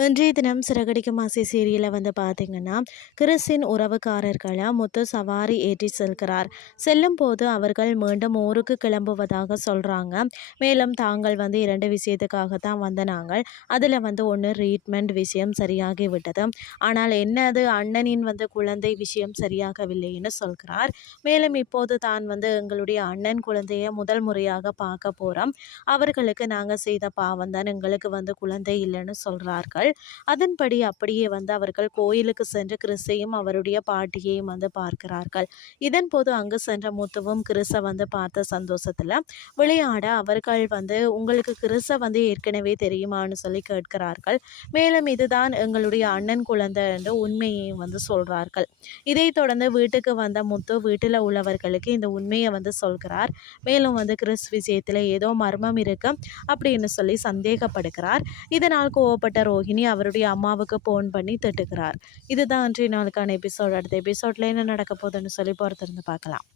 இன்றைய தினம் சிறகடிக்கும் ஆசை சீரியலில் வந்து பார்த்தீங்கன்னா கிறிஸின் உறவுக்காரர்களை முத்து சவாரி ஏற்றி செல்கிறார். செல்லும் போது அவர்கள் மீண்டும் ஊருக்கு கிளம்புவதாக சொல்கிறாங்க மேலும் தாங்கள் வந்து இரண்டு விஷயத்துக்காக தான் வந்த நாங்கள் அதில் வந்து ஒன்று ட்ரீட்மெண்ட் விஷயம் சரியாகி விட்டது. ஆனால் என்னது அண்ணனின் வந்து குழந்தை விஷயம் சரியாகவில்லைன்னு சொல்கிறார். மேலும் இப்போது தான் வந்து எங்களுடைய அண்ணன் குழந்தையை முதல் முறையாக பார்க்க போகிறோம் அவர்களுக்கு நாங்கள் செய்த பாவம் தான் எங்களுக்கு வந்து குழந்தை இல்லைன்னு சொல்கிறார்கள் அதன்படி அப்படியே வந்து அவர்கள் கோயிலுக்கு சென்று கிறிஸையும் அவருடைய பாட்டியையும் வந்து பார்க்கிறார்கள். இதன் போது அங்கு சென்ற முத்துவும் கிறிஸை வந்து பார்த்த சந்தோஷத்தில் விளையாட அவர்கள் வந்து உங்களுக்கு கிறிஸை வந்து ஏற்கனவே தெரியுமான்னு சொல்லி கேட்கிறார்கள். மேலும் இதுதான் எங்களுடைய அண்ணன் குழந்தை என்று உண்மையையும் வந்து சொல்கிறார்கள் இதை தொடர்ந்து வீட்டுக்கு வந்த முத்து வீட்டில் உள்ளவர்களுக்கு இந்த உண்மையை வந்து சொல்கிறார். மேலும் வந்து கிறிஸ் விஷயத்தில் ஏதோ மர்மம் இருக்கு அப்படின்னு சொல்லி சந்தேகப்படுகிறார். இதனால் கோவப்பட்ட ரோஹி இனி அவருடைய அம்மாவுக்கு ஃபோன் பண்ணி திட்டுக்கிறார் இதுதான் அன்றைய நாளுக்கான எபிசோட் அடுத்த எபிசோட்ல என்ன நடக்க போகுதுன்னு சொல்லி பொறுத்திருந்து பார்க்கலாம்.